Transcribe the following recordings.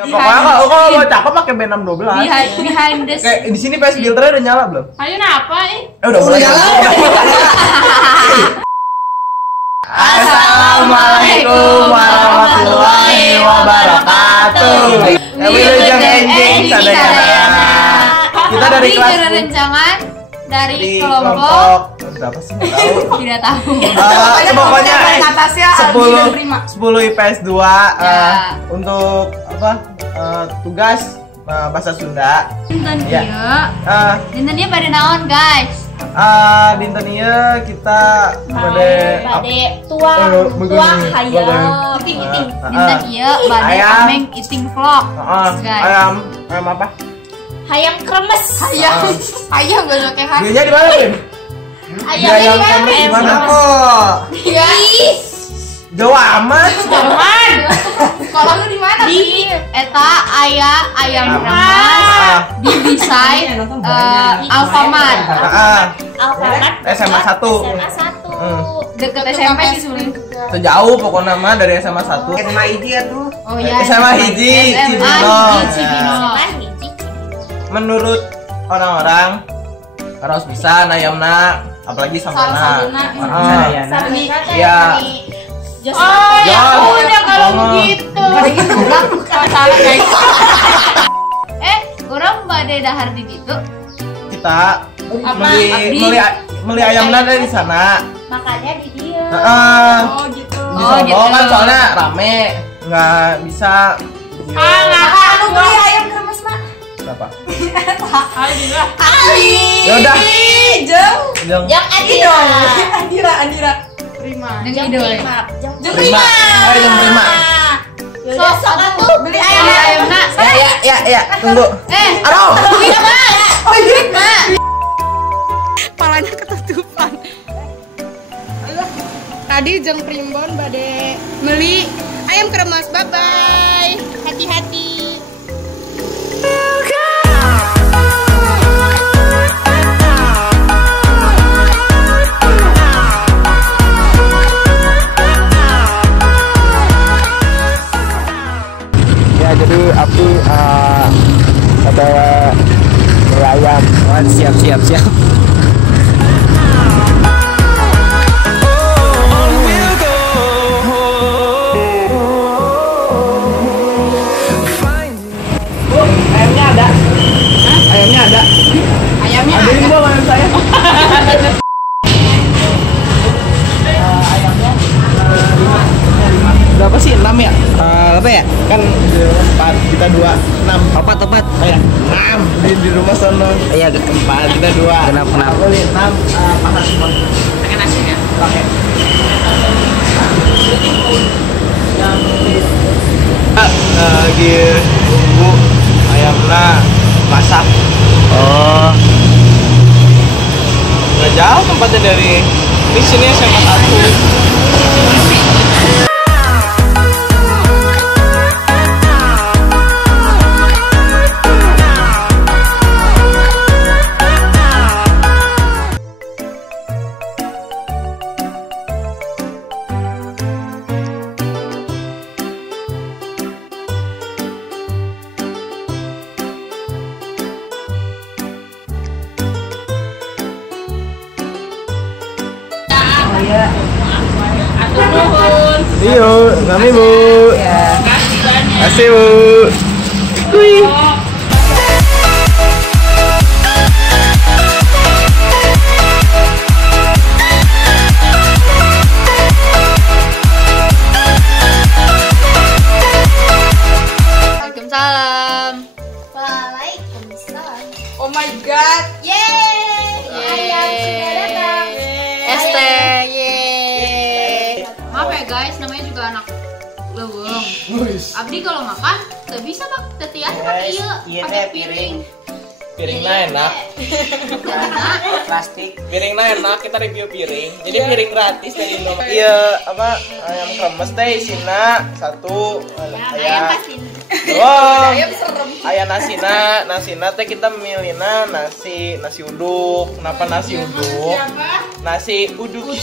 Pokoknya kalau cakep pakai B612. Behind the Kayak di sini PS filternya udah nyala belum? Ayo napa Udah mulai nyala. Assalamualaikum warahmatullahi wabarakatuh. Wilujeng enjing sadayana. Kita dari kelas rencangan dari kelompok berapa sih? Tahu. Tidak tahu. Pokoknya 10 IPS 2 untuk apa? Tugas bahasa Sunda. Dinten dia pada naon, guys? Dinten ieu kita bade tua hayam eating. Dinten ieu bade ameng eating vlog. Ayam apa? Hayam kremes. Ayam gak pakai hayam. Dia di mana, Bim? Ayam kremes di mana kok? Jauh amat. Jerman. Kalau lu di mana? Di eta ayam kremes di Bisai Alfamart. Alfamart SMA 1. Deket SMP sih Suling. Sejauh pokoknya mah dari SMA 1. SMA hiji atuh. Oh iya. SMA hiji Cibinong. Menurut orang-orang harus bisa nayamna apalagi sambelna. Ya. Ya kalau begitu. Salah guys. Orang bade dahar di ditu. Kita beli ayamna dari sana. Makanya di dia. Oh gitu. Kan soalnya rame, nggak bisa. Anu beli ayam kremes mah. Siapa? Ali. Yaudah. Yang Andira. Prima. Jam 5. Sok atuh beli ayamna. Ya, tunggu. Aduh. Duit mah. Palanya ketutupan. Tadi jeung Primbon bade beli ayam kremes. Bye bye. Hati-hati. Ya, jadi aku ada ayam. Siap. Ayamnya ada. Ayamnya ada. Ayamnya ada. Ini bawa ayam saya. Ayamnya berapa sih? 6 ya? Berapa ya? Kan 4, kita 2, 6. Tepat. Ya, 6 di rumah sono. Iya, 4, kita 2. Kenapa? Beli 6 panas semua. pakai nasinya. Pakai. Lagi tunggu ayamnya masak. Oh. Nggak jauh tempatnya dari di sini SMA 1. Iyo, kami Bu. Kasih Bu. Kui. Waalaikumsalam. Waalaikumsalam. Oh my god. Yeay. Ayam sudah datang. ST. Maaf ya guys, namanya juga anak leuweung. Abdi kalau makan gak bisa Pak, tetias pakai ieu, pakai piring. Piringnya enak. Plastik. Piringnya enak, kita review piring. Jadi piring gratis dari Indomaret. Iya, apa ayam kremes teh isina 1 ayam. Oh, ayam nasina teh kita milihna nasi uduk. Kenapa nasi uduk? Nasi uduk.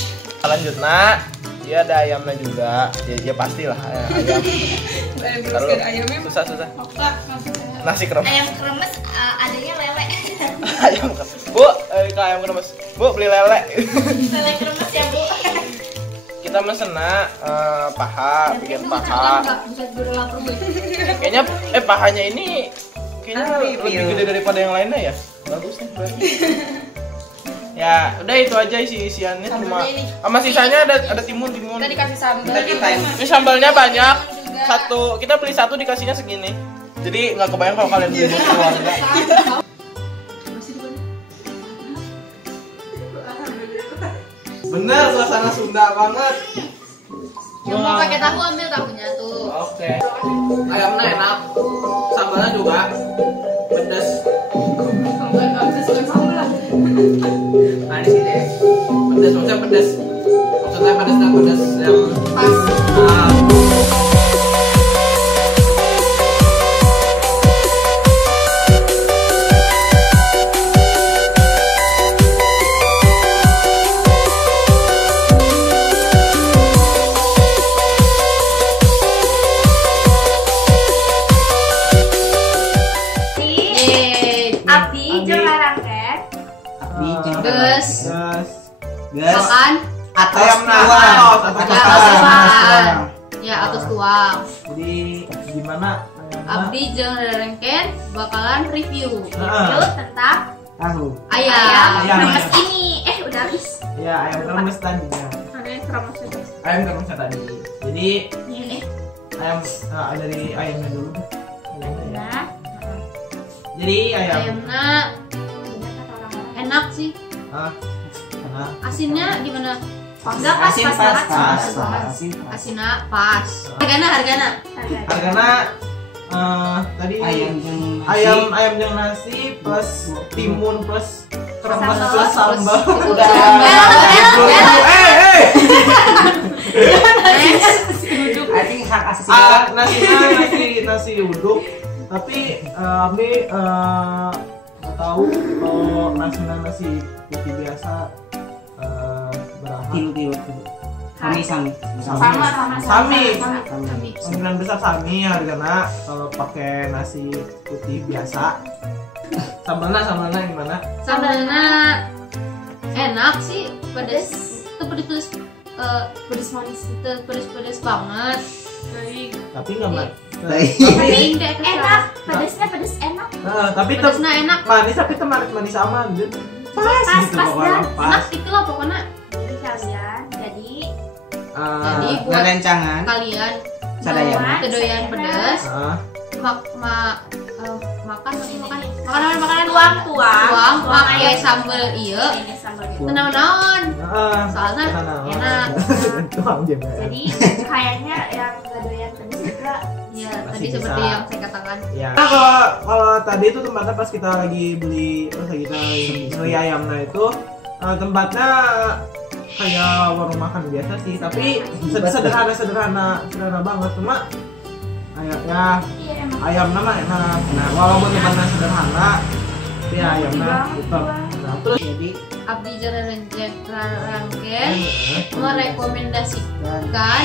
Lanjutna dia ada ayamnya juga. Ya pastilah ayam. Ayamnya susah. Nasi kremes. Ayam kremes adanya lele. Ayam Bu, ke ayam kremes. Bu, beli lele. Lele kremes ya, Bu. Kita mesena paha, bikin paha. Kayaknya pahanya ini kayaknya lebih gede daripada yang lainnya ya. Bagus nih berarti. Ya, udah itu aja isiannya sama sisanya ada timun. Kita dikasih sambal. Ini sambalnya banyak. Kita beli satu dikasihnya segini. Jadi nggak kebayang kalau kalian beli buat keluarga. Bener, suasana Sunda banget. Yang mau pakai tahu ambil tahunya tuh. Oke. Ayamnya enak. Sambalnya juga pedas. Manis sih deh. Pedas, maksudnya pedas. Maksudnya pedas dan pedas yang pas. Makan atas tuang. Jadi gimana? Abdi jeung Rengken bakalan review Tentang ayam kremes ini. Udah habis. Ya, ayam kremes tadinya. Ayam kremes tadi. Jadi ayam dari ayamnya dulu. Jadi ayamnya enak sih. Asinnya gimana? Enggak pas. Asinnya pas. Hargana tadi ayam yang nasi plus timun plus kremes plus sambal. Nasi uduk. Tapi Abi nggak tahu kalau nasi putih biasa berapa? Sami. Kemungkinan besar sami harganya kalau pakai nasi putih biasa. Sambalnya gimana? Sambalnya enak sih, pedes manis, pedes banget. Tapi nggak mat. Tapi enak, pedes enak. Tapi pedesnya enak. Manis tapi manis aman. Pas gitu pokoknya. Enak itulah pokoknya. Jadi buat kalian kedoyan pedas, makanan tuang pakai sambal iya. Naon soalnya enak. Jadi kayaknya yang kedoyan pedas juga. Ya tadi seperti yang saya katakan. Ya. Kalau tadi itu tempatnya pas kita lagi beli ayamnya itu tempatnya kayak warung makan biasa sih, tapi sederhana banget. Cuma ayam nama enak. Nah, walaupun tempatnya sederhana, tapi ayamnya tetap. Nah, terus jadi Abdi Rengken merekomendasikan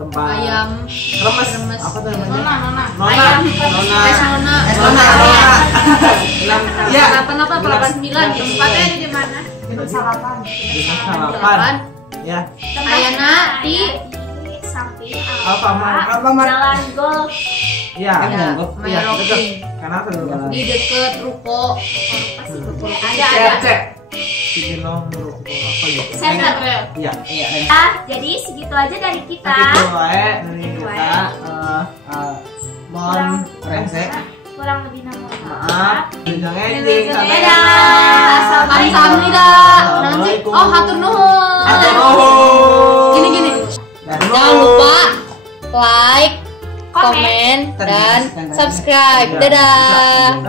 tempat ayam kremes. Apa namanya? Nona. Ya, 89 tempatnya di mana? Sarapan. Ya. Ayana di samping Alfamart. Jalan Golf. Iya. Karena di dekat ruko. Ada. Cibinong ruko apa gitu. Center. Iya. Jadi segitu aja dari kita. Dari kita. Mohon rensek. Kurang lebih maaf. Ending. Kamsahamnida. Nanti hatur nuhun. Gini. Jangan lupa like, komen, dan subscribe. Dadah.